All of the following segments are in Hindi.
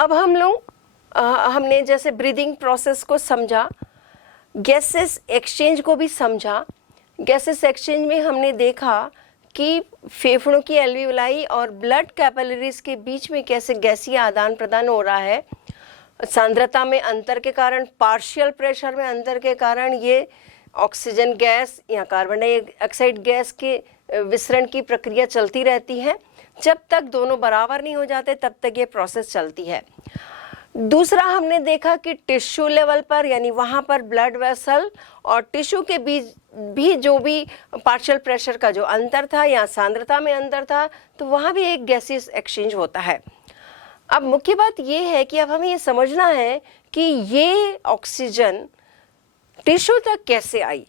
अब हमने जैसे ब्रीदिंग प्रोसेस को समझा, गैसेस एक्सचेंज को भी समझा। गैसेस एक्सचेंज में हमने देखा कि फेफड़ों की एल्वियोलाई और ब्लड कैपिलरीज के बीच में कैसे गैसीय आदान प्रदान हो रहा है। सांद्रता में अंतर के कारण, पार्शियल प्रेशर में अंतर के कारण ये ऑक्सीजन गैस या कार्बन डाइऑक्साइड गैस के विसरण की प्रक्रिया चलती रहती है। जब तक दोनों बराबर नहीं हो जाते तब तक ये प्रोसेस चलती है। दूसरा हमने देखा कि टिश्यू लेवल पर, यानी वहाँ पर ब्लड वेसल और टिश्यू के बीच भी जो भी पार्शियल प्रेशर का जो अंतर था या सांद्रता में अंतर था, तो वहाँ भी एक गैसीय एक्सचेंज होता है। अब मुख्य बात ये है कि अब हमें ये समझना है कि ये ऑक्सीजन टिश्यू तक कैसे आई।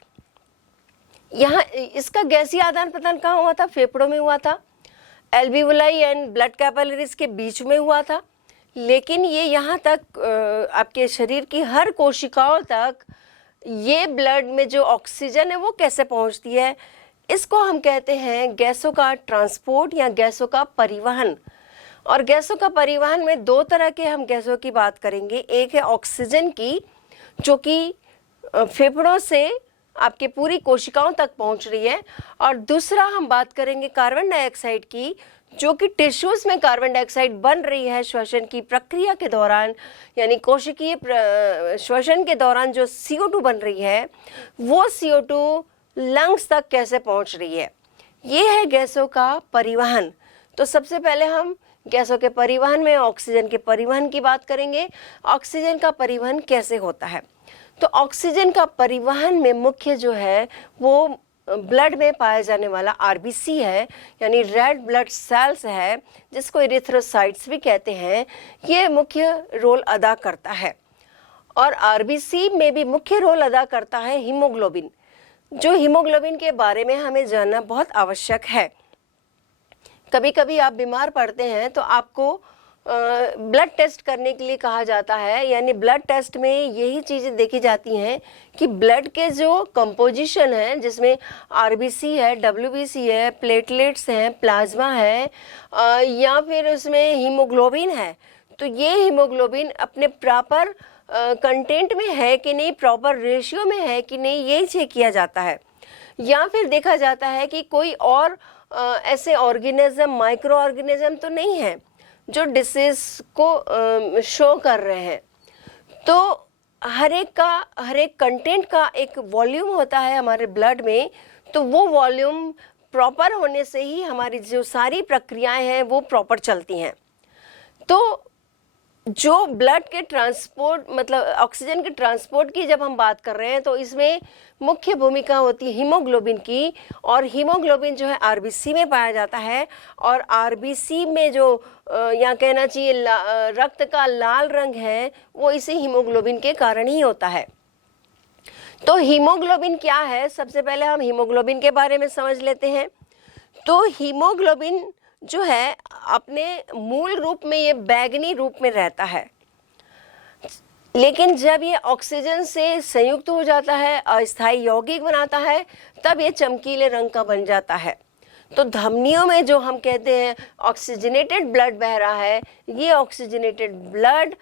यहाँ इसका गैसीय आदान प्रदान कहाँ हुआ था? फेफड़ों में हुआ था, एल्वियोलाई एंड ब्लड कैपिलरीज के बीच में हुआ था। लेकिन ये यहाँ तक आपके शरीर की हर कोशिकाओं तक ये ब्लड में जो ऑक्सीजन है वो कैसे पहुँचती है, इसको हम कहते हैं गैसों का ट्रांसपोर्ट या गैसों का परिवहन। और गैसों का परिवहन में दो तरह के हम गैसों की बात करेंगे। एक है ऑक्सीजन की, जो कि फेफड़ों से आपके पूरी कोशिकाओं तक पहुंच रही है, और दूसरा हम बात करेंगे कार्बन डाइऑक्साइड की, जो कि टिश्यूज में कार्बन डाइऑक्साइड बन रही है श्वसन की प्रक्रिया के दौरान, यानी कोशिकीय श्वसन के दौरान जो CO2 बन रही है वो CO2 लंग्स तक कैसे पहुंच रही है। ये है गैसों का परिवहन। तो सबसे पहले हम गैसों के परिवहन में ऑक्सीजन के परिवहन की बात करेंगे। ऑक्सीजन का परिवहन कैसे होता है? तो ऑक्सीजन का परिवहन में मुख्य जो है वो ब्लड में पाया जाने वाला RBC है, यानी रेड ब्लड सेल्स है, जिसको इरिथ्रोसाइट्स भी कहते हैं। ये मुख्य रोल अदा करता है। और RBC में भी मुख्य रोल अदा करता है हीमोग्लोबिन, जो हीमोग्लोबिन के बारे में हमें जानना बहुत आवश्यक है। कभी कभी आप बीमार पड़ते हैं तो आपको ब्लड टेस्ट करने के लिए कहा जाता है, यानी ब्लड टेस्ट में यही चीज़ें देखी जाती हैं कि ब्लड के जो कंपोजिशन है, जिसमें RBC है, WBC है, प्लेटलेट्स हैं, प्लाज्मा है, या फिर उसमें हीमोग्लोबिन है, तो ये हीमोग्लोबिन अपने प्रॉपर कंटेंट में है कि नहीं, प्रॉपर रेशियो में है कि नहीं, यही चेक किया जाता है। या फिर देखा जाता है कि कोई और ऐसे ऑर्गेनिज्म, माइक्रो ऑर्गेनिज्म तो नहीं है जो डिसीज को शो कर रहे हैं। तो हर एक कंटेंट का एक वॉल्यूम होता है हमारे ब्लड में, तो वो वॉल्यूम प्रॉपर होने से ही हमारी जो सारी प्रक्रियाएं हैं वो प्रॉपर चलती हैं। तो जो ब्लड के ट्रांसपोर्ट, मतलब ऑक्सीजन के ट्रांसपोर्ट की जब हम बात कर रहे हैं, तो इसमें मुख्य भूमिका होती है हीमोग्लोबिन की। और हीमोग्लोबिन जो है RBC में पाया जाता है, और RBC में जो या कहना चाहिए रक्त का लाल रंग है, वो इसी हीमोग्लोबिन के कारण ही होता है। तो हीमोग्लोबिन क्या है? सबसे पहले हम हीमोग्लोबिन के बारे में समझ लेते हैं। तो हीमोग्लोबिन जो है अपने मूल रूप में ये बैंगनी रूप में रहता है, लेकिन जब ये ऑक्सीजन से संयुक्त हो जाता है, अस्थायी यौगिक बनाता है, तब ये चमकीले रंग का बन जाता है। तो धमनियों में जो हम कहते हैं ऑक्सीजनेटेड ब्लड बह रहा है, ये ऑक्सीजनेटेड ब्लड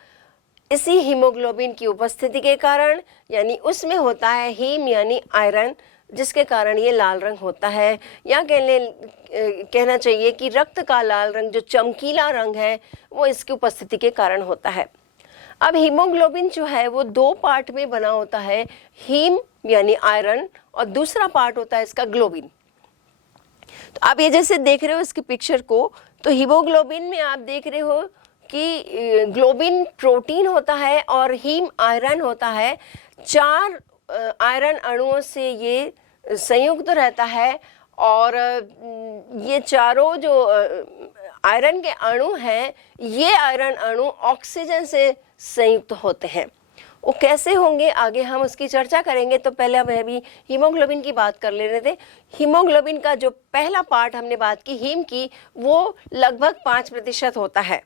इसी हीमोग्लोबिन की उपस्थिति के कारण, यानी उसमें होता है हीम यानी आयरन, जिसके कारण ये लाल रंग होता है। या कहना चाहिए कि रक्त का लाल रंग, जो चमकीला रंग है, वो इसकी उपस्थिति के कारण होता है। अब हीमोग्लोबिन जो है वो दो पार्ट में बना होता है, हीम यानी आयरन, और दूसरा पार्ट होता है इसका ग्लोबिन। तो आप ये जैसे देख रहे हो इसकी पिक्चर को, तो हीमोग्लोबिन में आप देख रहे हो कि ग्लोबिन प्रोटीन होता है और हीम आयरन होता है। 4 आयरन अणुओं से ये संयुक्त रहता है, और ये चारों जो आयरन के अणु हैं, ये आयरन अणु ऑक्सीजन से संयुक्त होते हैं। वो कैसे होंगे आगे हम उसकी चर्चा करेंगे। तो पहले हम अभी हीमोग्लोबिन की बात कर ले रहे थे। हीमोग्लोबिन का जो पहला पार्ट हमने बात की हीम की, वो लगभग 5% होता है,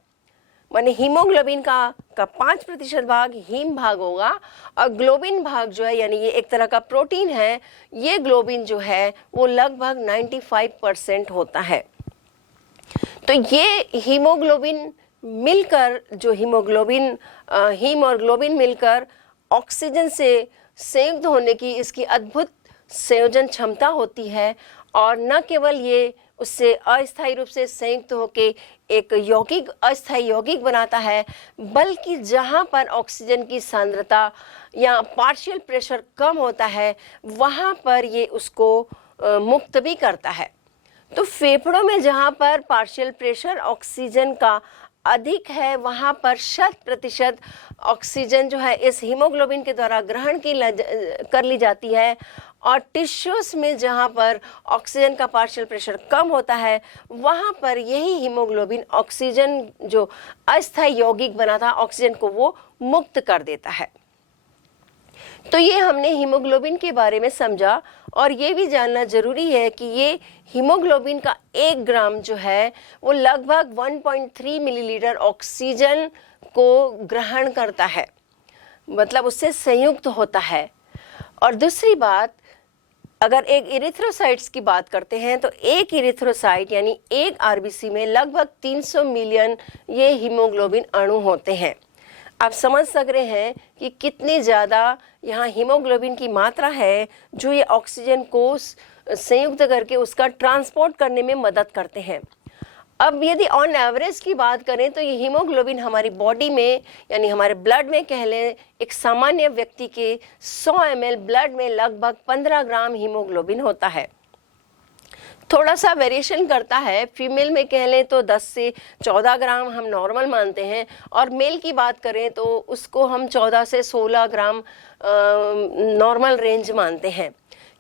माने हीमोग्लोबिन का 5% भाग हीम भाग होगा, और ग्लोबिन भाग जो है, यानी ये एक तरह का प्रोटीन है, ये ग्लोबिन जो है वो लगभग 95% होता है। तो ये हीमोग्लोबिन मिलकर जो हीम और ग्लोबिन मिलकर ऑक्सीजन से संयुक्त होने की इसकी अद्भुत संयोजन क्षमता होती है। और न केवल ये उससे अस्थायी रूप से संयुक्त होके एक यौगिक अस्थायी यौगिक बनाता है, बल्कि जहाँ पर ऑक्सीजन की सांद्रता या पार्शियल प्रेशर कम होता है वहाँ पर ये उसको मुक्त भी करता है। तो फेफड़ों में जहाँ पर पार्शियल प्रेशर ऑक्सीजन का अधिक है वहाँ पर 100% ऑक्सीजन जो है इस हीमोग्लोबिन के द्वारा ग्रहण कर ली जाती है। और टिश्यूज़ में जहाँ पर ऑक्सीजन का पार्शियल प्रेशर कम होता है वहाँ पर यही हीमोग्लोबिन ऑक्सीजन जो अस्थायी यौगिक बना था ऑक्सीजन को वो मुक्त कर देता है। तो ये हमने हीमोग्लोबिन के बारे में समझा। और ये भी जानना जरूरी है कि ये हीमोग्लोबिन का 1 ग्राम जो है वो लगभग 1.3 मिलीलीटर ऑक्सीजन को ग्रहण करता है, मतलब उससे संयुक्त होता है। और दूसरी बात, अगर एक इरिथ्रोसाइट्स की बात करते हैं तो एक इरिथ्रोसाइट यानी एक आरबीसी में लगभग 300 मिलियन ये हीमोग्लोबिन अणु होते हैं। आप समझ सक रहे हैं कि कितनी ज़्यादा यहाँ हीमोग्लोबिन की मात्रा है जो ये ऑक्सीजन को संयुक्त करके उसका ट्रांसपोर्ट करने में मदद करते हैं। अब यदि ऑन एवरेज की बात करें तो ये हीमोग्लोबिन हमारी बॉडी में यानी हमारे ब्लड में कह लें एक सामान्य व्यक्ति के 100 ml ब्लड में लगभग 15 ग्राम हीमोग्लोबिन होता है। थोड़ा सा वेरिएशन करता है, फीमेल में कह लें तो 10 से 14 ग्राम हम नॉर्मल मानते हैं, और मेल की बात करें तो उसको हम 14 से 16 ग्राम नॉर्मल रेंज मानते हैं।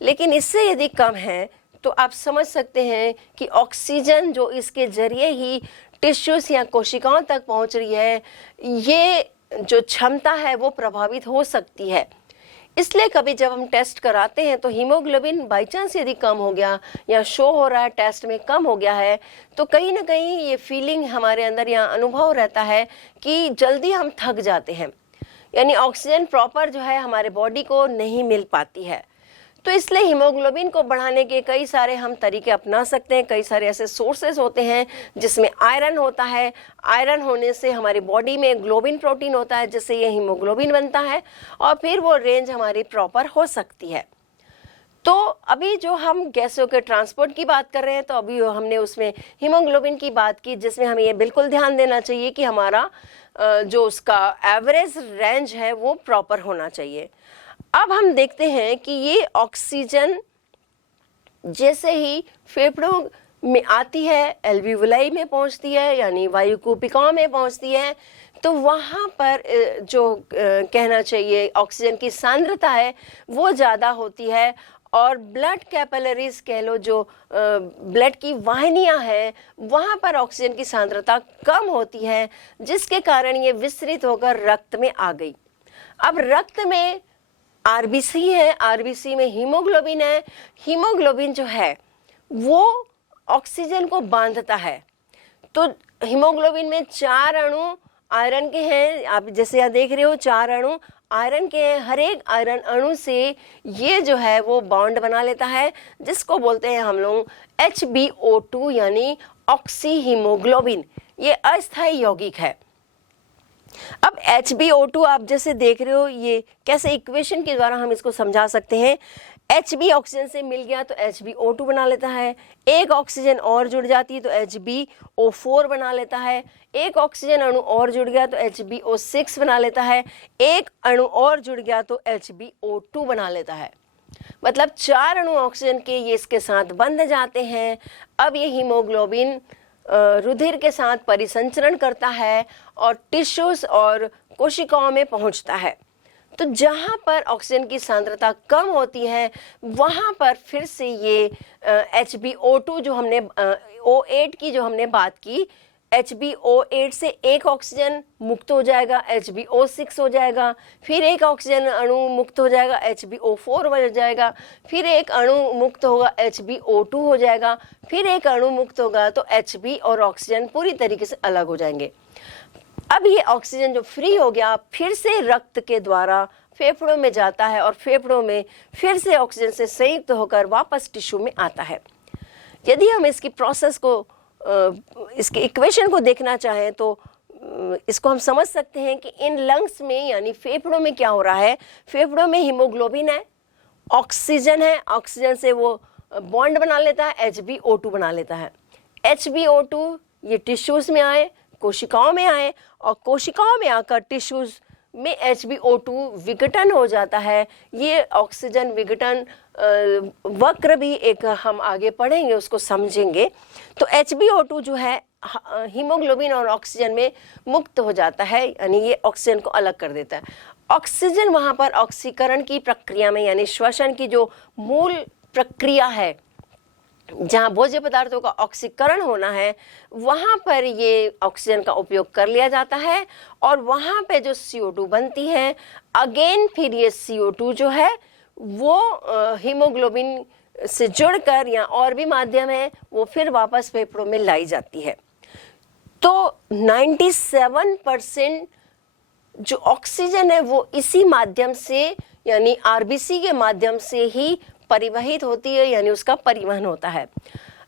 लेकिन इससे यदि कम है तो आप समझ सकते हैं कि ऑक्सीजन जो इसके जरिए ही टिश्यूज या कोशिकाओं तक पहुंच रही है, ये जो क्षमता है वो प्रभावित हो सकती है। इसलिए कभी जब हम टेस्ट कराते हैं तो हीमोग्लोबिन बाई चांस यदि कम हो गया या शो हो रहा है टेस्ट में कम हो गया है तो कहीं ना कहीं ये फीलिंग हमारे अंदर या अनुभव रहता है कि जल्दी हम थक जाते हैं, यानी ऑक्सीजन प्रॉपर जो है हमारे बॉडी को नहीं मिल पाती है। तो इसलिए हीमोग्लोबिन को बढ़ाने के कई सारे हम तरीके अपना सकते हैं। कई सारे ऐसे सोर्सेज होते हैं जिसमें आयरन होता है। आयरन होने से हमारी बॉडी में ग्लोबिन प्रोटीन होता है जिससे ये हीमोग्लोबिन बनता है और फिर वो रेंज हमारी प्रॉपर हो सकती है। तो अभी जो हम गैसों के ट्रांसपोर्ट की बात कर रहे हैं तो अभी हमने उसमें हीमोग्लोबिन की बात की, जिसमें हमें ये बिल्कुल ध्यान देना चाहिए कि हमारा जो उसका एवरेज रेंज है वो प्रॉपर होना चाहिए। अब हम देखते हैं कि ये ऑक्सीजन जैसे ही फेफड़ों में आती है, एल्वियोलाई में पहुंचती है यानी वायुकूपिकाओं में पहुंचती है, तो वहाँ पर जो कहना चाहिए ऑक्सीजन की सांद्रता है वो ज़्यादा होती है। और ब्लड कैपिलरीज कह लो, जो ब्लड की वाहिनियाँ हैं वहाँ पर ऑक्सीजन की सांद्रता कम होती है, जिसके कारण ये विस्तृत होकर रक्त में आ गई। अब रक्त में आरबीसी है, आरबीसी में हीमोग्लोबिन है। हीमोग्लोबिन जो है वो ऑक्सीजन को बांधता है। तो हीमोग्लोबिन में 4 अणु आयरन के हैं, आप जैसे यहाँ देख रहे हो 4 अणु आयरन के हैं। हर एक आयरन अणु से ये जो है वो बॉन्ड बना लेता है, जिसको बोलते हैं हम लोग HBO2 यानी ऑक्सी हीमोग्लोबिन। ये अस्थायी यौगिक है। अब HBO2 आप जैसे देख रहे हो, ये कैसे इक्वेशन के द्वारा हम इसको समझा सकते हैं। Hb ऑक्सीजन से मिल गया तो HBO2 बना लेता है, एक ऑक्सीजन और जुड़ जाती है तो HbO4 बना लेता है, एक ऑक्सीजन अणु और जुड़ गया तो HbO6 बना लेता है, एक अणु और जुड़ गया तो HbO2 बना लेता है। मतलब 4 अणु ऑक्सीजन के ये इसके साथ बंध जाते हैं। अब ये हीमोग्लोबिन रुधिर के साथ परिसंचरण करता है और टिश्यूज और कोशिकाओं में पहुंचता है। तो जहाँ पर ऑक्सीजन की सांद्रता कम होती है वहाँ पर फिर से ये HBO2 जो हमने O8 की जो हमने बात की, HBO8 से एक ऑक्सीजन मुक्त हो जाएगा, HBO6 हो जाएगा, फिर एक ऑक्सीजन अणु मुक्त हो जाएगा, HBO4 हो जाएगा, फिर एक अणु मुक्त होगा, HBO2 हो जाएगा, फिर एक अणु मुक्त होगा तो Hb और ऑक्सीजन पूरी तरीके से अलग हो जाएंगे। अब ये ऑक्सीजन जो फ्री हो गया फिर से रक्त के द्वारा फेफड़ों में जाता है और फेफड़ों में फिर से ऑक्सीजन से संयुक्त होकर वापस टिश्यू में आता है। यदि हम इसकी प्रोसेस को इसके इक्वेशन को देखना चाहें तो इसको हम समझ सकते हैं कि इन लंग्स में यानी फेफड़ों में क्या हो रहा है। फेफड़ों में हीमोग्लोबिन है, ऑक्सीजन है, ऑक्सीजन से वो बॉन्ड बना लेता है, HbO2 बना लेता है। HbO2 ये टिश्यूज में आए, कोशिकाओं में आए, और कोशिकाओं में आकर टिश्यूज में HbO2 विघटन हो जाता है। ये ऑक्सीजन विघटन वक्र भी एक हम आगे पढ़ेंगे, उसको समझेंगे। तो HbO2 जो है हीमोग्लोबिन और ऑक्सीजन में मुक्त हो जाता है, यानी ये ऑक्सीजन को अलग कर देता है। ऑक्सीजन वहाँ पर ऑक्सीकरण की प्रक्रिया में यानी श्वसन की जो मूल प्रक्रिया है, जहाँ भोज्य पदार्थों का ऑक्सीकरण होना है, वहाँ पर ये ऑक्सीजन का उपयोग कर लिया जाता है, और वहाँ पे जो CO2 बनती है, अगेन फिर ये CO2 जो है वो हीमोग्लोबिन से जुड़कर या और भी माध्यम है वो फिर वापस फेफड़ों में लाई जाती है। तो 97% जो ऑक्सीजन है वो इसी माध्यम से यानी RBC के माध्यम से ही परिवहित होती है, यानी उसका परिवहन होता है।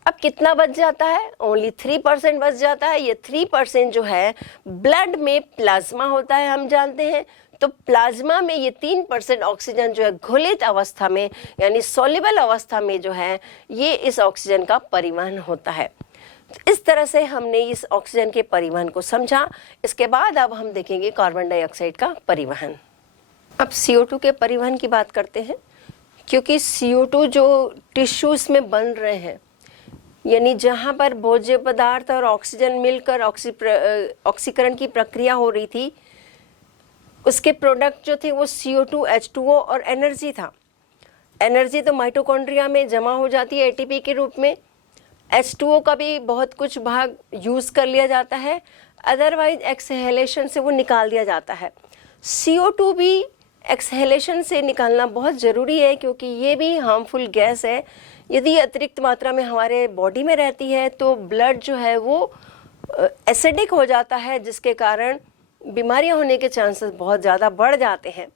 अब कितना बच जाता है? ओनली 3% बच जाता है। ये 3% जो है ब्लड में प्लाज्मा होता है, हम जानते हैं। तो प्लाज्मा में ये 3% ऑक्सीजन जो है घुलित अवस्था में यानी सॉल्युबल अवस्था में जो है ये इस ऑक्सीजन का परिवहन होता है। इस तरह से हमने इस ऑक्सीजन के परिवहन को समझा। इसके बाद अब हम देखेंगे कार्बन डाइऑक्साइड का परिवहन। अब CO2 के परिवहन की बात करते हैं, क्योंकि CO2 जो टिश्यूज में बन रहे हैं, यानी जहाँ पर भोज्य पदार्थ और ऑक्सीजन मिलकर ऑक्सीकरण की प्रक्रिया हो रही थी, उसके प्रोडक्ट जो थे वो CO2, H2O और एनर्जी था। एनर्जी तो माइटोकॉन्ड्रिया में जमा हो जाती है ATP के रूप में। H2O का भी बहुत कुछ भाग यूज़ कर लिया जाता है, अदरवाइज एक्सहेलेशन से वो निकाल दिया जाता है। CO2 भी एक्सहेलेशन से निकालना बहुत ज़रूरी है, क्योंकि ये भी हार्मफुल गैस है। यदि अतिरिक्त मात्रा में हमारे बॉडी में रहती है तो ब्लड जो है वो एसिडिक हो जाता है, जिसके कारण बीमारियां होने के चांसेस बहुत ज़्यादा बढ़ जाते हैं।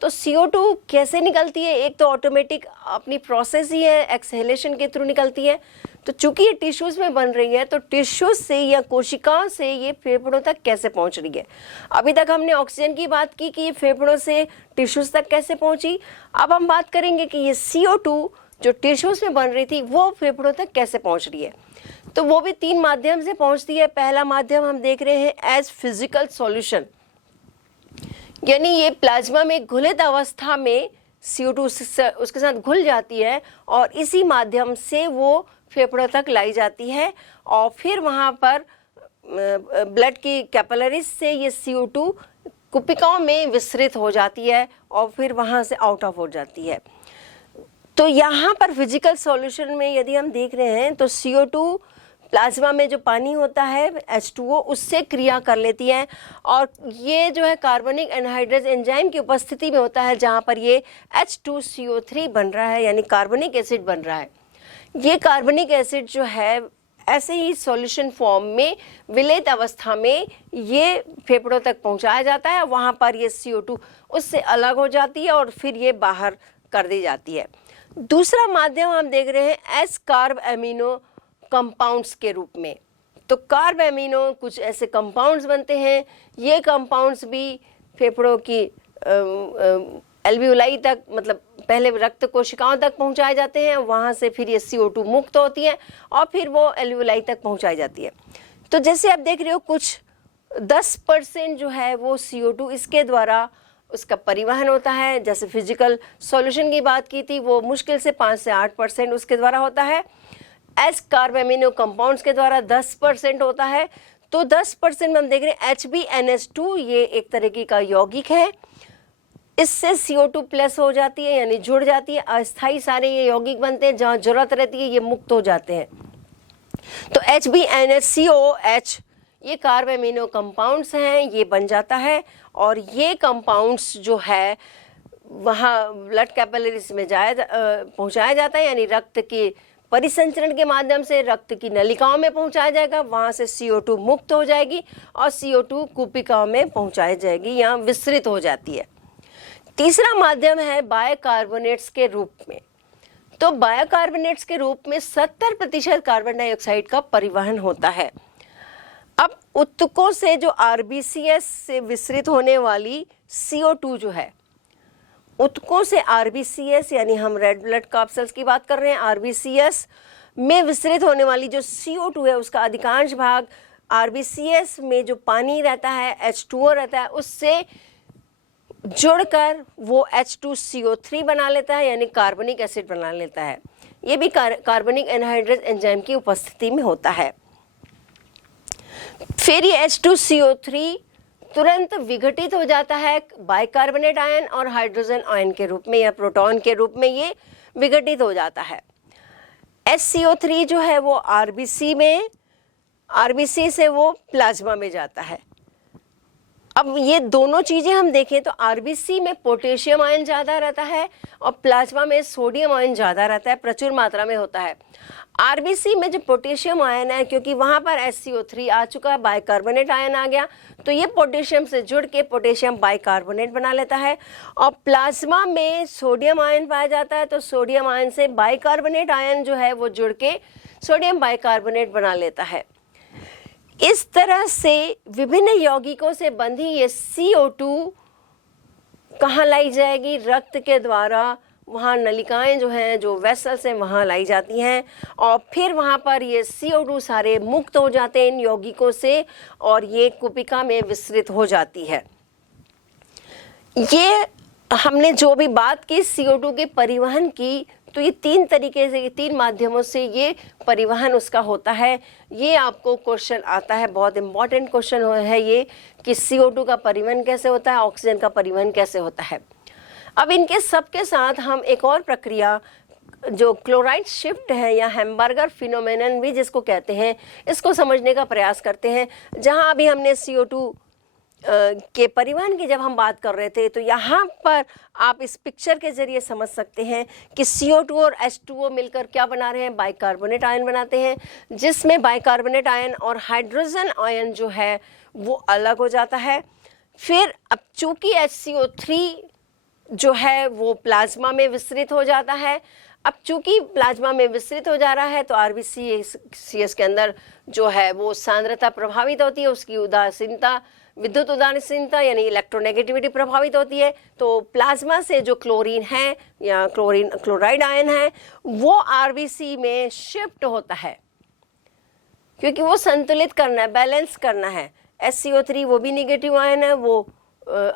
तो CO2 कैसे निकलती है? एक तो ऑटोमेटिक अपनी प्रोसेस ही है, एक्सहेलेशन के थ्रू निकलती है। तो चूंकि ये टिश्यूज़ में बन रही है, तो टिश्यूज से या कोशिकाओं से ये फेफड़ों तक कैसे पहुंच रही है? अभी तक हमने ऑक्सीजन की बात की कि ये फेफड़ों से टिश्यूज तक कैसे पहुंची। अब हम बात करेंगे कि ये CO2 जो टिश्यूज में बन रही थी वो फेफड़ों तक कैसे पहुंच रही है। तो वो भी 3 माध्यम से पहुंचती है। पहला माध्यम हम देख रहे हैं एज फिजिकल सॉल्यूशन, यानी ये प्लाज्मा में घुलित अवस्था में CO2 उसके साथ घुल जाती है और इसी माध्यम से वो फेफड़ों तक लाई जाती है, और फिर वहाँ पर ब्लड की कैपिलरीज से ये CO2 कुपिकाओं में विसरित हो जाती है और फिर वहाँ से आउट ऑफ हो जाती है। तो यहाँ पर फिजिकल सॉल्यूशन में यदि हम देख रहे हैं तो CO2 प्लाज्मा में जो पानी होता है H2O उससे क्रिया कर लेती है, और ये जो है कार्बनिक एनहाइड्रेज एंजाइम की उपस्थिति में होता है, जहाँ पर ये H2CO3 बन रहा है, यानी कार्बनिक एसिड बन रहा है। ये कार्बनिक एसिड जो है ऐसे ही सॉल्यूशन फॉर्म में विलेत अवस्था में ये फेफड़ों तक पहुँचाया जाता है। वहाँ पर ये CO2 उससे अलग हो जाती है और फिर ये बाहर कर दी जाती है। दूसरा माध्यम हम देख रहे हैं एस कार्ब एमिनो कंपाउंड्स के रूप में। तो कार्ब एमिनो कुछ ऐसे कंपाउंड्स बनते हैं, ये कंपाउंड्स भी फेफड़ों की एल्वियोलाई तक, मतलब पहले रक्त कोशिकाओं तक पहुंचाए जाते हैं, वहाँ से फिर ये CO2 मुक्त होती है और फिर वो एल्वियोलाई तक पहुंचाई जाती है। तो जैसे आप देख रहे हो कुछ 10% जो है वो CO2 इसके द्वारा उसका परिवहन होता है। जैसे फिजिकल सॉल्यूशन की बात की थी, वो मुश्किल से 5 से 8% उसके द्वारा होता है। एस कार्ब एमिनो कंपाउंड्स के द्वारा 10% होता है। तो 10% में हम देख रहे हैं HbNH2, ये एक तरीके का यौगिक है, इससे CO2 प्लस हो जाती है यानी जुड़ जाती है। अस्थाई सारे ये यौगिक बनते हैं, जहाँ जरूरत रहती है ये मुक्त हो जाते हैं। तो HbNH2OH ये कार्ब एमिनो कंपाउंड्स हैं, ये बन जाता है, और ये कंपाउंड्स जो है वहाँ ब्लड कैपिलरीज में पहुँचाया जाता है, यानी रक्त के परिसंचरण के माध्यम से रक्त की नलिकाओं में पहुंचाया जाएगा, वहां से CO2 मुक्त हो जाएगी और CO2 कुपिकाओं में पहुंचाई जाएगी या विसरित हो जाती है। तीसरा माध्यम है बायकार्बोनेट्स के रूप में। तो बायकार्बोनेट्स के रूप में 70% कार्बन डाइऑक्साइड का परिवहन होता है। अब ऊतकों से जो RBCS से विसरित होने वाली CO2 जो है, ऊतकों से RBCS यानी हम रेड ब्लड कॉर्पसेल्स की बात कर रहे हैं, RBCS में विसरित होने वाली जो CO2 है उसका अधिकांश भाग RBCS में जो पानी रहता है, H2O रहता है, उससे जुड़कर वो H2CO3 बना लेता है, यानी कार्बनिक एसिड बना लेता है। ये भी कार्बनिक एनहाइड्रेज एंजाइम की उपस्थिति में होता है। फिर ये H2CO3 तुरंत विघटित हो जाता है बाइकार्बोनेट आयन और हाइड्रोजन आयन के रूप में या प्रोटॉन के रूप में ये विघटित हो जाता है। HCO3 जो है वो RBC से वो प्लाज्मा में जाता है। अब ये दोनों चीज़ें हम देखें तो RBC में पोटेशियम आयन ज़्यादा रहता है और प्लाज्मा में सोडियम आयन ज़्यादा रहता है, प्रचुर मात्रा में होता है। RBC में जो पोटेशियम आयन है, क्योंकि वहाँ पर HCO3 आ चुका है, बाइकार्बोनेट आयन आ गया, तो ये पोटेशियम से जुड़ के पोटेशियम बाइकार्बोनेट बना लेता है। और प्लाज्मा में सोडियम आयन पाया जाता है, तो सोडियम आयन से बाइकार्बोनेट आयन जो है वो जुड़ के सोडियम बाइकार्बोनेट बना लेता है। इस तरह से विभिन्न यौगिकों से बंधी ये CO2 कहाँ लाई जाएगी? रक्त के द्वारा वहाँ नलिकाएं जो हैं, जो वेसल्स हैं, वहाँ लाई जाती हैं और फिर वहाँ पर ये CO2 सारे मुक्त हो जाते हैं इन यौगिकों से और ये कुपिका में विसरित हो जाती है। ये हमने जो भी बात की CO2 के परिवहन की, तो ये 3 तरीके से, 3 माध्यमों से ये परिवहन उसका होता है। ये आपको क्वेश्चन आता है, बहुत इंपॉर्टेंट क्वेश्चन है ये, कि CO2 का परिवहन कैसे होता है, ऑक्सीजन का परिवहन कैसे होता है। अब इनके सबके साथ हम एक और प्रक्रिया जो क्लोराइड शिफ्ट है या हैम्बर्गर फिनोमेनन भी जिसको कहते हैं, इसको समझने का प्रयास करते हैं। जहां अभी हमने CO2 के परिवहन की जब हम बात कर रहे थे, तो यहाँ पर आप इस पिक्चर के जरिए समझ सकते हैं कि CO2 और H2O मिलकर क्या बना रहे हैं? बाइकार्बोनेट आयन बनाते हैं, जिसमें बाइकार्बोनेट आयन और हाइड्रोजन आयन जो है वो अलग हो जाता है। फिर अब चूंकि HCO3 जो है वो प्लाज्मा में विसरित हो जाता है। अब चूंकि प्लाज्मा में विसरित हो जा रहा है तो RBCS के अंदर जो है वो सांद्रता प्रभावित होती है, उसकी उदासीनता, विद्युत उदासीनता यानी इलेक्ट्रोनेगेटिविटी प्रभावित होती है। तो प्लाज्मा से जो क्लोरीन है या क्लोराइड आयन है वो RBC में शिफ्ट होता है, क्योंकि वो संतुलित करना है, बैलेंस करना है। HCO3 वो भी निगेटिव आयन है, वो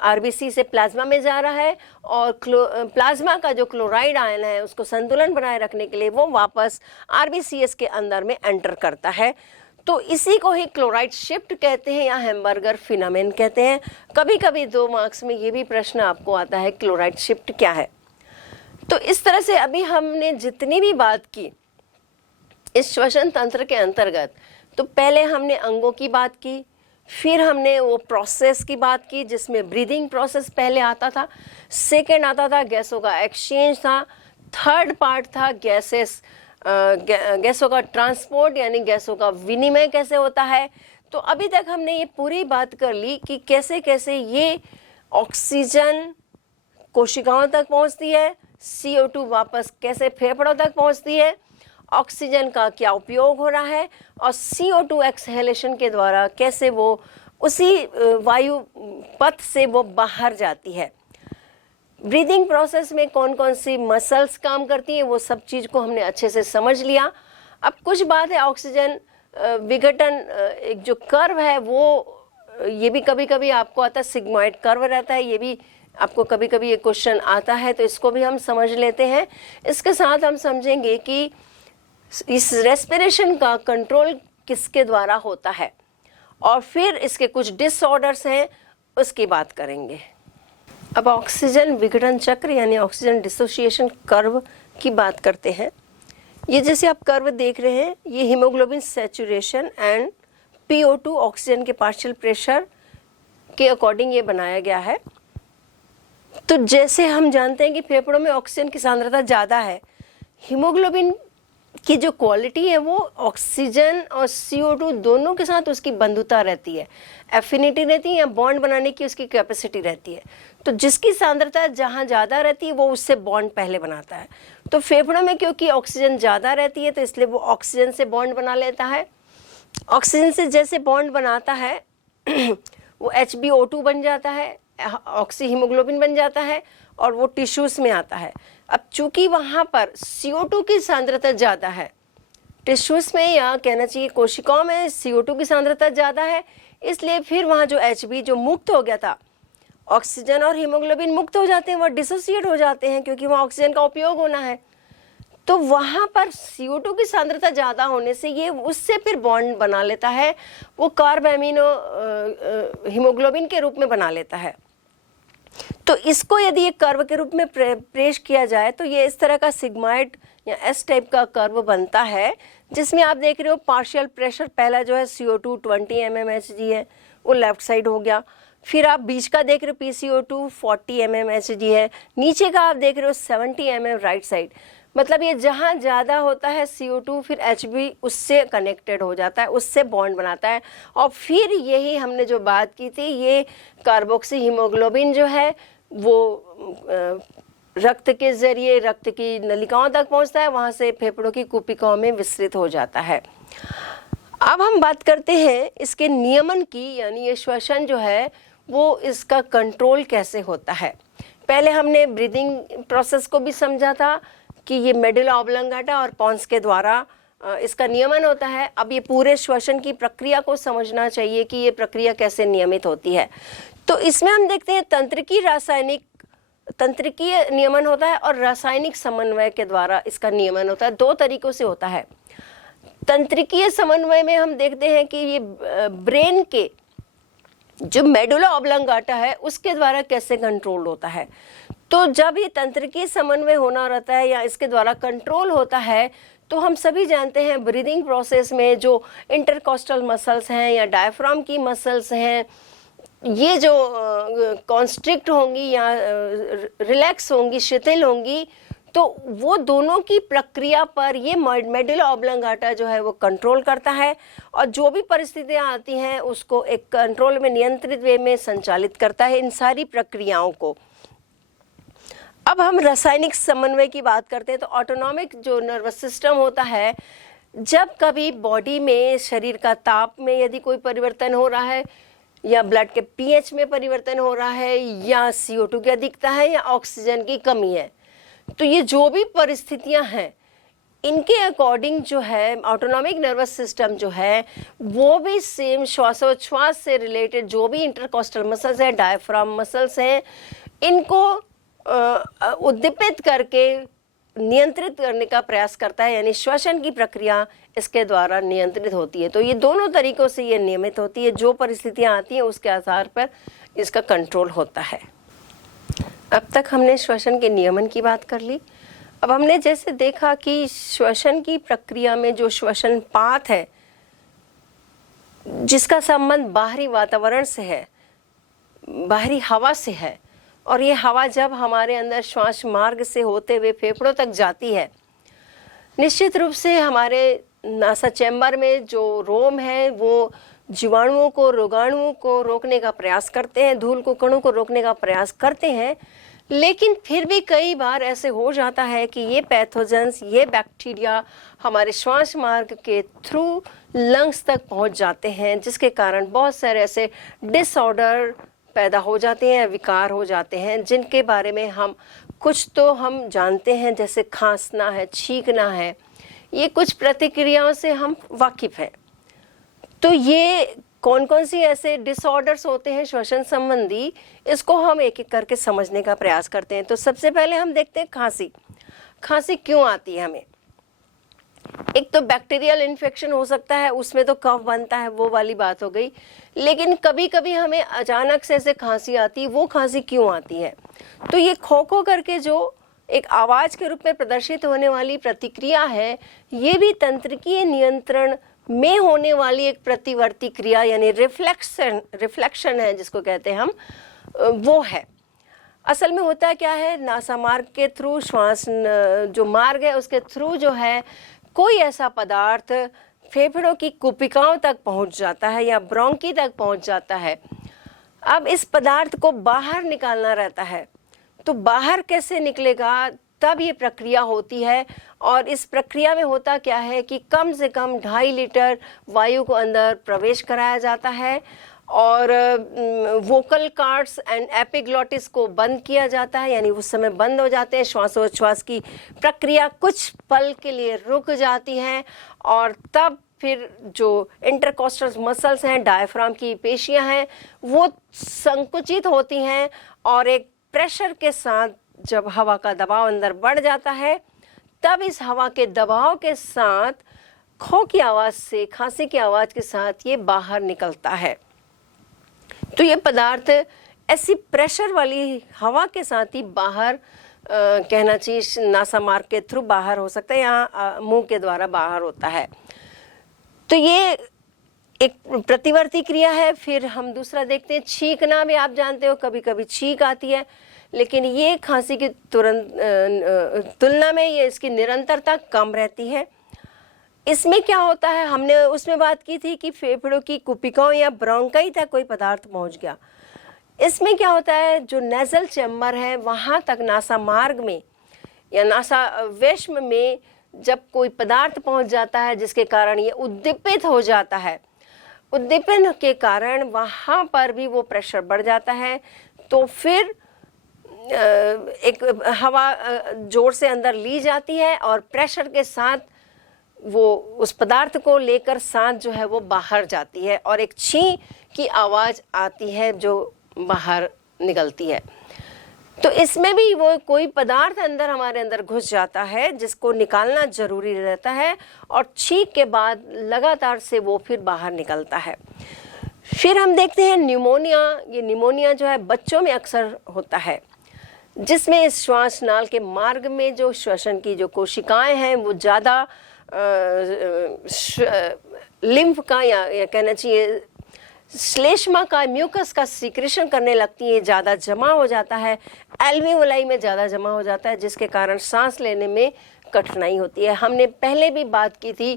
RBC से प्लाज्मा में जा रहा है और प्लाज्मा का जो क्लोराइड आयन है उसको संतुलन बनाए रखने के लिए वो वापस RBCS के अंदर में एंटर करता है। तो इसी को ही क्लोराइड शिफ्ट कहते हैं या हैम्बर्गर फिनोमेनन कहते हैं। कभी कभी 2 मार्क्स में ये भी प्रश्न आपको आता है, क्लोराइड शिफ्ट क्या है। तो इस तरह से अभी हमने जितनी भी बात की इस श्वसन तंत्र के अंतर्गत, तो पहले हमने अंगों की बात की, फिर हमने वो प्रोसेस की बात की जिसमें ब्रीदिंग प्रोसेस पहले आता था, सेकेंड आता था गैसों का एक्सचेंज था, थर्ड पार्ट था गैसों का ट्रांसपोर्ट यानी गैसों का विनिमय कैसे होता है। तो अभी तक हमने ये पूरी बात कर ली कि कैसे कैसे ये ऑक्सीजन कोशिकाओं तक पहुंचती है, CO2 वापस कैसे फेफड़ों तक पहुंचती है, ऑक्सीजन का क्या उपयोग हो रहा है और CO2 एक्सहेलेशन के द्वारा कैसे वो उसी वायु पथ से वो बाहर जाती है। ब्रीदिंग प्रोसेस में कौन कौन सी मसल्स काम करती हैं, वो सब चीज़ को हमने अच्छे से समझ लिया। अब कुछ बात है ऑक्सीजन विघटन, एक जो कर्व है वो ये भी कभी कभी आपको आता है, सिग्मॉइड कर्व रहता है, ये भी आपको कभी कभी ये क्वेश्चन आता है, तो इसको भी हम समझ लेते हैं। इसके साथ हम समझेंगे कि इस रेस्पिरेशन का कंट्रोल किसके द्वारा होता है और फिर इसके कुछ डिसऑर्डर्स हैं उसकी बात करेंगे। अब ऑक्सीजन विघटन चक्र यानी ऑक्सीजन डिसोसिएशन कर्व की बात करते हैं। ये जैसे आप कर्व देख रहे हैं, ये haemoglobin saturation and PO2 oxygen के पार्शियल प्रेशर के अकॉर्डिंग ये बनाया गया है। तो जैसे हम जानते हैं कि फेफड़ों में ऑक्सीजन की सांद्रता ज़्यादा है, हीमोग्लोबिन की जो क्वालिटी है वो ऑक्सीजन और CO2 दोनों के साथ उसकी बंधुता रहती है, एफिनिटी रहती है या बॉन्ड बनाने की उसकी कैपेसिटी रहती है। तो जिसकी सांद्रता जहाँ ज़्यादा रहती है वो उससे बॉन्ड पहले बनाता है। तो फेफड़ों में क्योंकि ऑक्सीजन ज़्यादा रहती है तो इसलिए वो ऑक्सीजन से बॉन्ड बना लेता है। ऑक्सीजन से जैसे बॉन्ड बनाता है वो HbO2 बन जाता है, ऑक्सी हीमोग्लोबिन बन जाता है और वो टिश्यूज में आता है। अब चूंकि वहाँ पर CO2 की सांद्रता ज़्यादा है, टिश्यूज में या कहना चाहिए कोशिकाओं में CO2 की सांद्रता ज़्यादा है, इसलिए फिर वहाँ जो Hb जो मुक्त हो गया था, ऑक्सीजन और हीमोग्लोबिन मुक्त हो जाते हैं, वह डिसोसिएट हो जाते हैं क्योंकि वहाँ ऑक्सीजन का उपयोग होना है। तो वहाँ पर CO2 की सांद्रता ज़्यादा होने से ये उससे फिर बॉन्ड बना लेता है, वो कार्ब एमिनो हीमोग्लोबिन के रूप में बना लेता है। तो इसको यदि एक कर्व के रूप में पेश किया जाए तो ये इस तरह का सिग्माइड या S टाइप का कर्व बनता है, जिसमें आप देख रहे हो पार्शियल प्रेशर पहला जो है CO2 20 mmHg है, वो लेफ्ट साइड हो गया। फिर आप बीच का देख रहे हो PCO2 40 mmHg है, नीचे का आप देख रहे हो 70 mm राइट साइड। मतलब ये जहाँ ज़्यादा होता है CO2 फिर Hb उससे कनेक्टेड हो जाता है, उससे बॉन्ड बनाता है। और फिर यही हमने जो बात की थी, ये कार्बोक्सी हीमोग्लोबिन जो है वो रक्त के जरिए रक्त की नलिकाओं तक पहुंचता है, वहाँ से फेफड़ों की कुपिकाओं में विस्तृत हो जाता है। अब हम बात करते हैं इसके नियमन की, यानी ये श्वसन जो है वो इसका कंट्रोल कैसे होता है। पहले हमने ब्रीदिंग प्रोसेस को भी समझा था कि ये मेडुला ऑब्लंगाटा और पॉन्स के द्वारा इसका नियमन होता है। अब ये पूरे श्वसन की प्रक्रिया को समझना चाहिए कि ये प्रक्रिया कैसे नियमित होती है। तो इसमें हम देखते हैं तंत्रिकीय नियमन होता है और रासायनिक समन्वय के द्वारा इसका नियमन होता है। दो तरीकों से होता है। तंत्रिकीय समन्वय में हम देखते हैं कि ये ब्रेन के जो मेडुला ऑब्लंगाटा है उसके द्वारा कैसे कंट्रोल होता है। तो जब ये तंत्रिकीय समन्वय होना रहता है या इसके द्वारा कंट्रोल होता है, तो हम सभी जानते हैं ब्रीदिंग प्रोसेस में जो इंटरकोस्टल मसल्स हैं या डायफ्राम की मसल्स हैं, ये जो कॉन्स्ट्रिक्ट होंगी या रिलैक्स होंगी, शिथिल होंगी, तो वो दोनों की प्रक्रिया पर ये मेडुला ऑब्लंगाटा जो है वो कंट्रोल करता है और जो भी परिस्थितियां आती हैं उसको एक कंट्रोल में, नियंत्रित वे में संचालित करता है इन सारी प्रक्रियाओं को। अब हम रासायनिक समन्वय की बात करते हैं तो ऑटोनॉमिक जो नर्वस सिस्टम होता है, जब कभी बॉडी में शरीर का ताप में यदि कोई परिवर्तन हो रहा है या ब्लड के pH में परिवर्तन हो रहा है या CO2 की अधिकता है या ऑक्सीजन की कमी है, तो ये जो भी परिस्थितियां हैं इनके अकॉर्डिंग जो है ऑटोनॉमिक नर्वस सिस्टम जो है वो भी सेम श्वासोच्छ्वास से रिलेटेड जो भी इंटरकोस्टल मसल्स हैं, डायफ्राम मसल्स हैं, इनको उद्दीपित करके नियंत्रित करने का प्रयास करता है, यानी श्वसन की प्रक्रिया इसके द्वारा नियंत्रित होती है। तो ये दोनों तरीकों से ये नियमित होती है, जो परिस्थितियां आती हैं उसके आधार पर इसका कंट्रोल होता है। अब तक हमने श्वसन के नियमन की बात कर ली। अब हमने जैसे देखा कि श्वसन की प्रक्रिया में जो श्वसन पाथ है जिसका संबंध बाहरी वातावरण से है, बाहरी हवा से है, और ये हवा जब हमारे अंदर श्वास मार्ग से होते हुए फेफड़ों तक जाती है, निश्चित रूप से हमारे नासा चैम्बर में जो रोम है वो जीवाणुओं को, रोगाणुओं को रोकने का प्रयास करते हैं, धूल को, कणों को रोकने का प्रयास करते हैं। लेकिन फिर भी कई बार ऐसे हो जाता है कि ये पैथोजेंस, ये बैक्टीरिया हमारे श्वास मार्ग के थ्रू लंग्स तक पहुंच जाते हैं, जिसके कारण बहुत सारे ऐसे डिसऑर्डर पैदा हो जाते हैं, विकार हो जाते हैं, जिनके बारे में हम कुछ तो हम जानते हैं, जैसे खांसना है, छींकना है, ये कुछ प्रतिक्रियाओं से हम वाकिफ हैं। तो ये कौन कौन सी ऐसे डिसऑर्डर्स होते हैं श्वसन संबंधी, इसको हम एक एक करके समझने का प्रयास करते हैं। तो सबसे पहले हम देखते हैं खांसी। खांसी क्यों आती है हमें? एक तो बैक्टीरियल इन्फेक्शन हो सकता है, उसमें तो कफ बनता है, वो वाली बात हो गई। लेकिन कभी कभी हमें अचानक से ऐसे खांसी आती है, वो खांसी क्यों आती है? तो ये खो खो करके जो एक आवाज के रूप में प्रदर्शित होने वाली प्रतिक्रिया है, ये भी तंत्रिकीय नियंत्रण में होने वाली एक प्रतिवर्ती क्रिया, यानी रिफ्लेक्शन है जिसको कहते हैं हम, वो है। असल में होता क्या है, नासा मार्ग के थ्रू, श्वास जो मार्ग है उसके थ्रू जो है कोई ऐसा पदार्थ फेफड़ों की कुपिकाओं तक पहुंच जाता है या ब्रोंकी तक पहुंच जाता है। अब इस पदार्थ को बाहर निकालना रहता है, तो बाहर कैसे निकलेगा? तब ये प्रक्रिया होती है। और इस प्रक्रिया में होता क्या है कि कम से कम 2.5 लीटर वायु को अंदर प्रवेश कराया जाता है और वोकल कार्ड्स एंड एपिग्लॉटिस को बंद किया जाता है, यानी उस समय बंद हो जाते हैं। श्वासोच्छ्वास की प्रक्रिया कुछ पल के लिए रुक जाती है और तब फिर जो इंटरकॉस्टल मसल्स हैं, डायफ्राम की पेशियां हैं, वो संकुचित होती हैं और एक प्रेशर के साथ जब हवा का दबाव अंदर बढ़ जाता है, तब इस हवा के दबाव के साथ खो की आवाज़ से, खांसी की आवाज़ के साथ ये बाहर निकलता है। तो ये पदार्थ ऐसी प्रेशर वाली हवा के साथ ही बाहर कहना चाहिए नासा मार्ग के थ्रू बाहर हो सकता है, यहाँ मुंह के द्वारा बाहर होता है। तो ये एक प्रतिवर्ती क्रिया है। फिर हम दूसरा देखते हैं छींकना। भी आप जानते हो कभी कभी छींक आती है, लेकिन ये खांसी की तुरंत तुलना में ये इसकी निरंतरता कम रहती है। इसमें क्या होता है, हमने उसमें बात की थी कि फेफड़ों की कुपिकाओं या ब्रोंकाई तक कोई पदार्थ पहुंच गया। इसमें क्या होता है, जो नेजल चैम्बर है वहाँ तक नासा मार्ग में या नासा वेश्म में जब कोई पदार्थ पहुंच जाता है जिसके कारण ये उद्दीपित हो जाता है, उद्दीपन के कारण वहाँ पर भी वो प्रेशर बढ़ जाता है। तो फिर एक हवा जोर से अंदर ली जाती है और प्रेशर के साथ वो उस पदार्थ को लेकर सांस जो है वो बाहर जाती है और एक छीं की आवाज़ आती है जो बाहर निकलती है। तो इसमें भी वो कोई पदार्थ अंदर हमारे अंदर घुस जाता है जिसको निकालना जरूरी रहता है और छींक के बाद लगातार से वो फिर बाहर निकलता है। फिर हम देखते हैं निमोनिया। ये निमोनिया जो है बच्चों में अक्सर होता है, जिसमें इस श्वास नाल के मार्ग में जो श्वसन की जो कोशिकाएं हैं वो ज़्यादा लिम्फ का या कहना चाहिए श्लेष्मा का, म्यूकस का सीक्रेशन करने लगती है, ज़्यादा जमा हो जाता है, एल्वेओलाई में ज़्यादा जमा हो जाता है, जिसके कारण सांस लेने में कठिनाई होती है। हमने पहले भी बात की थी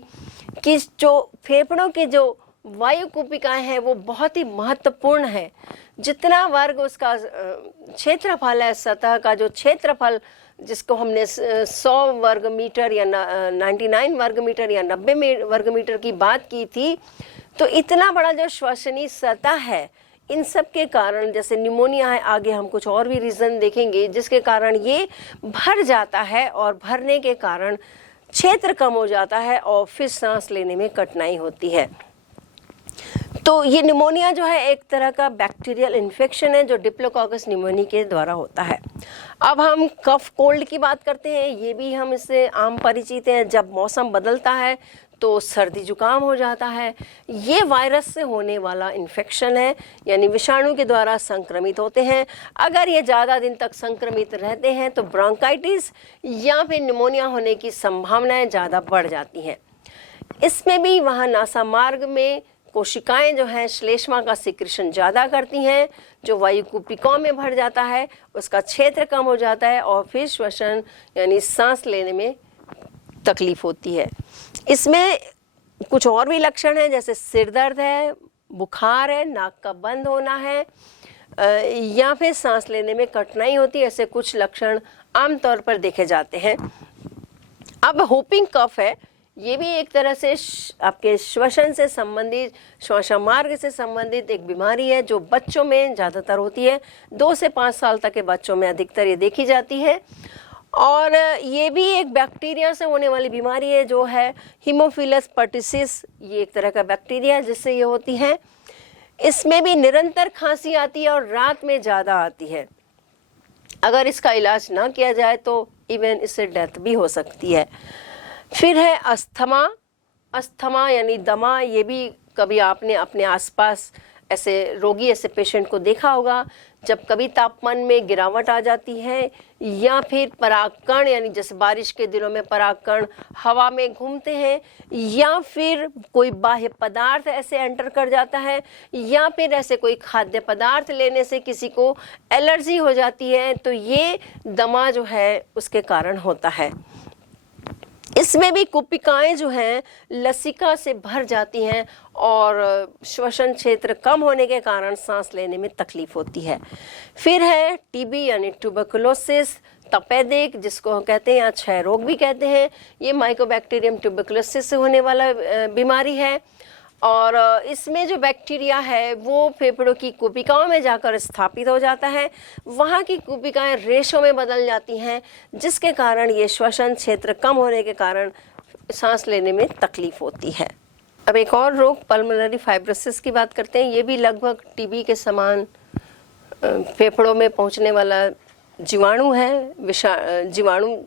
कि जो फेफड़ों के जो वायु कुपिकाएं हैं वो बहुत ही महत्वपूर्ण है। जितना वर्ग उसका क्षेत्रफल है, सतह का जो क्षेत्रफल जिसको हमने 100 वर्ग मीटर या 99 वर्ग मीटर या 90 वर्ग मीटर की बात की थी, तो इतना बड़ा जो श्वसनीय सतह है, इन सब के कारण जैसे निमोनिया है, आगे हम कुछ और भी रीज़न देखेंगे जिसके कारण ये भर जाता है और भरने के कारण क्षेत्र कम हो जाता है और फिर सांस लेने में कठिनाई होती है। तो ये निमोनिया जो है एक तरह का बैक्टीरियल इन्फेक्शन है जो डिप्लोकोकस निमोनिया के द्वारा होता है। अब हम कफ कोल्ड की बात करते हैं। ये भी हम इससे आम परिचित हैं। जब मौसम बदलता है तो सर्दी जुकाम हो जाता है। ये वायरस से होने वाला इन्फेक्शन है, यानी विषाणु के द्वारा संक्रमित होते हैं। अगर ये ज़्यादा दिन तक संक्रमित रहते हैं तो ब्रोंकाइटिस या फिर निमोनिया होने की संभावनाएं ज़्यादा बढ़ जाती हैं। इसमें भी वहाँ नासा मार्ग में कोशिकाएं जो हैं श्लेष्मा का सिक्रेशन ज़्यादा करती हैं, जो वायु कुपिकाओं में भर जाता है, उसका क्षेत्र कम हो जाता है और फिर श्वसन यानी सांस लेने में तकलीफ होती है। इसमें कुछ और भी लक्षण हैं, जैसे सिर दर्द है, बुखार है, नाक का बंद होना है या फिर सांस लेने में कठिनाई होती है। ऐसे कुछ लक्षण आमतौर पर देखे जाते हैं। अब होपिंग कफ है, ये भी एक तरह से आपके श्वसन से संबंधित, श्वासा मार्ग से संबंधित एक बीमारी है जो बच्चों में ज़्यादातर होती है। 2 से 5 साल तक के बच्चों में अधिकतर ये देखी जाती है और ये भी एक बैक्टीरिया से होने वाली बीमारी है जो है हीमोफिलस पर्टिसिस। ये एक तरह का बैक्टीरिया है जिससे ये होती है। इसमें भी निरंतर खांसी आती है और रात में ज़्यादा आती है। अगर इसका इलाज ना किया जाए तो इवन इससे डेथ भी हो सकती है। फिर है अस्थमा। अस्थमा यानी दमा। ये भी कभी आपने अपने आसपास ऐसे रोगी, ऐसे पेशेंट को देखा होगा जब कभी तापमान में गिरावट आ जाती है या फिर परागकण यानी जैसे बारिश के दिनों में परागकण हवा में घूमते हैं या फिर कोई बाह्य पदार्थ ऐसे एंटर कर जाता है या फिर ऐसे कोई खाद्य पदार्थ लेने से किसी को एलर्जी हो जाती है, तो ये दमा जो है उसके कारण होता है। इसमें भी कुपिकाएं जो हैं लसिका से भर जाती हैं और श्वसन क्षेत्र कम होने के कारण सांस लेने में तकलीफ होती है। फिर है टीबी यानी ट्यूबरकुलोसिस। तपेदिक, जिसको हम कहते हैं या क्षय रोग भी कहते हैं, ये माइकोबैक्टीरियम ट्यूबरकुलोसिस से होने वाला बीमारी है। और इसमें जो बैक्टीरिया है वो फेफड़ों की कुपिकाओं में जाकर स्थापित हो जाता है, वहाँ की कुपिकाएं रेशों में बदल जाती हैं, जिसके कारण ये श्वसन क्षेत्र कम होने के कारण सांस लेने में तकलीफ होती है। अब एक और रोग पल्मोनरी फाइब्रोसिस की बात करते हैं। ये भी लगभग टीबी के समान फेफड़ों में पहुंचने वाला जीवाणु है, जीवाणु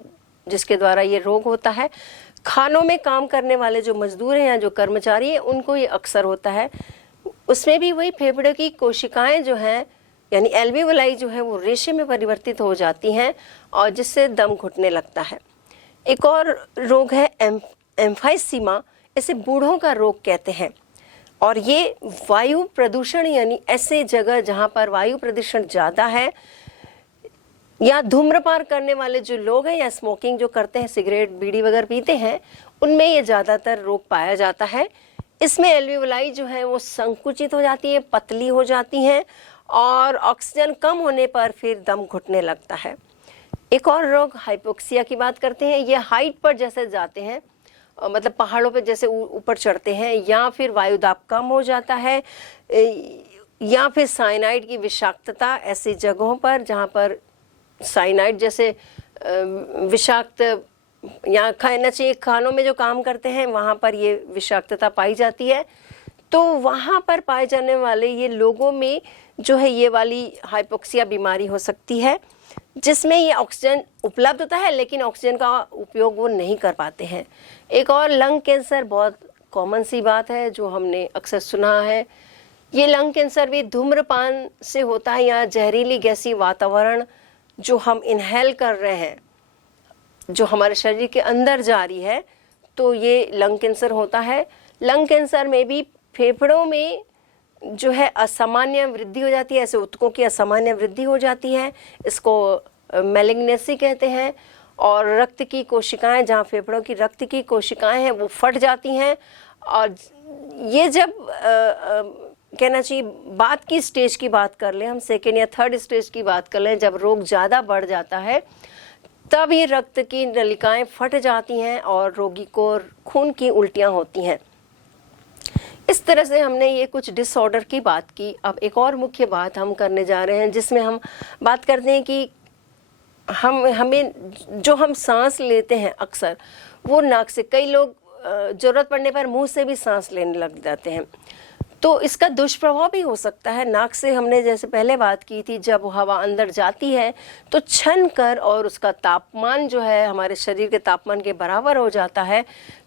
जिसके द्वारा ये रोग होता है। खानों में काम करने वाले जो मजदूर हैं या जो कर्मचारी हैं उनको ये अक्सर होता है। उसमें भी वही फेफड़े की कोशिकाएं जो हैं यानी एल्वियोलाई जो है वो रेशे में परिवर्तित हो जाती हैं और जिससे दम घुटने लगता है। एक और रोग है एम्फाइसीमा, इसे बूढ़ों का रोग कहते हैं। और ये वायु प्रदूषण यानी ऐसे जगह जहाँ पर वायु प्रदूषण ज़्यादा है या धूम्रपान करने वाले जो लोग हैं या स्मोकिंग जो करते हैं, सिगरेट बीड़ी वगैरह पीते हैं, उनमें ये ज़्यादातर रोग पाया जाता है। इसमें एल्वियोलाई जो है वो संकुचित हो जाती है, पतली हो जाती हैं और ऑक्सीजन कम होने पर फिर दम घुटने लगता है। एक और रोग हाइपोक्सिया की बात करते हैं। ये हाइट पर जैसे जाते हैं, मतलब पहाड़ों पर जैसे ऊपर चढ़ते हैं, या फिर वायुदाब कम हो जाता है, या फिर साइनाइड की विषाक्तता ऐसी जगहों पर जहाँ पर साइनाइड जैसे विषाक्त या कहना चाहिए खानों में जो काम करते हैं वहाँ पर ये विषाक्तता पाई जाती है। तो वहाँ पर पाए जाने वाले ये लोगों में जो है ये वाली हाइपोक्सिया बीमारी हो सकती है, जिसमें ये ऑक्सीजन उपलब्ध होता है लेकिन ऑक्सीजन का उपयोग वो नहीं कर पाते हैं। एक और लंग कैंसर, बहुत कॉमन सी बात है जो हमने अक्सर सुना है। ये लंग कैंसर भी धूम्रपान से होता है या जहरीली गैसी वातावरण जो हम इनहेल कर रहे हैं, जो हमारे शरीर के अंदर जा रही है, तो ये लंग कैंसर होता है। लंग कैंसर में भी फेफड़ों में जो है असामान्य वृद्धि हो जाती है, ऐसे ऊतकों की असामान्य वृद्धि हो जाती है, इसको मैलिग्नेंसी कहते हैं। और रक्त की कोशिकाएं, जहाँ फेफड़ों की रक्त की कोशिकाएं हैं वो फट जाती हैं। और ये जब कहना चाहिए बाद की स्टेज की बात कर लें, हम सेकेंड या थर्ड स्टेज की बात कर लें, जब रोग ज़्यादा बढ़ जाता है तब ये रक्त की नलिकाएं फट जाती हैं और रोगी को खून की उल्टियाँ होती हैं। इस तरह से हमने ये कुछ डिसऑर्डर की बात की। अब एक और मुख्य बात हम करने जा रहे हैं जिसमें हम बात करते हैं कि हमें जो हम सांस लेते हैं अक्सर वो नाक से, कई लोग ज़रूरत पड़ने पर मुंह से भी सांस लेने लग जाते हैं, तो इसका दुष्प्रभाव भी हो सकता है। नाक से हमने जैसे पहले बात की थी, जब हवा अंदर जाती है तो छन कर और उसका तापमान जो है हमारे शरीर के तापमान के बराबर हो जाता है,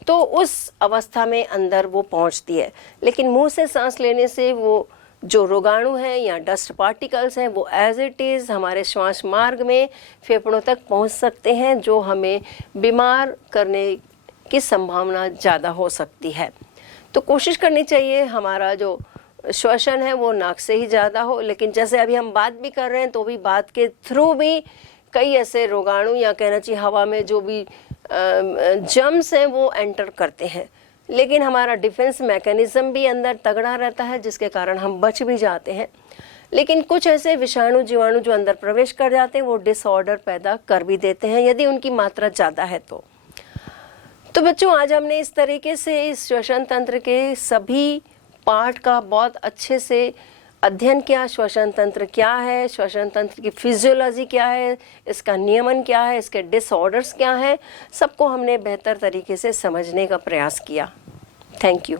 तो उस अवस्था में अंदर वो पहुंचती है। लेकिन मुंह से सांस लेने से वो जो रोगाणु हैं या डस्ट पार्टिकल्स हैं वो एज इट इज़ हमारे श्वास मार्ग में फेफड़ों तक पहुंच सकते हैं, जो हमें बीमार करने की संभावना ज़्यादा हो सकती है। तो कोशिश करनी चाहिए हमारा जो श्वसन है वो नाक से ही ज़्यादा हो। लेकिन जैसे अभी हम बात भी कर रहे हैं तो भी बात के थ्रू भी कई ऐसे रोगाणु या कहना चाहिए हवा में जो भी जर्म्स हैं वो एंटर करते हैं, लेकिन हमारा डिफेंस मैकेनिज्म भी अंदर तगड़ा रहता है जिसके कारण हम बच भी जाते हैं। लेकिन कुछ ऐसे विषाणु जीवाणु जो अंदर प्रवेश कर जाते हैं वो डिसऑर्डर पैदा कर भी देते हैं यदि उनकी मात्रा ज़्यादा है तो बच्चों आज हमने इस तरीके से इस श्वसन तंत्र के सभी पार्ट का बहुत अच्छे से अध्ययन किया। श्वसन तंत्र क्या है, श्वसन तंत्र की फिजियोलॉजी क्या है, इसका नियमन क्या है, इसके डिसऑर्डर्स क्या हैं, सबको हमने बेहतर तरीके से समझने का प्रयास किया। Thank you.